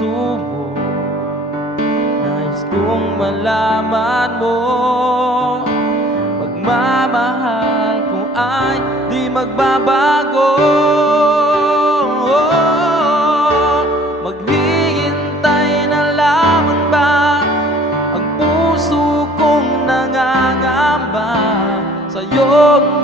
puso mo. Nais kong malaman mo, pagmamahal ko ay di magbabago. Maghihintay na lamang ba ang puso kong nangangamba sa iyong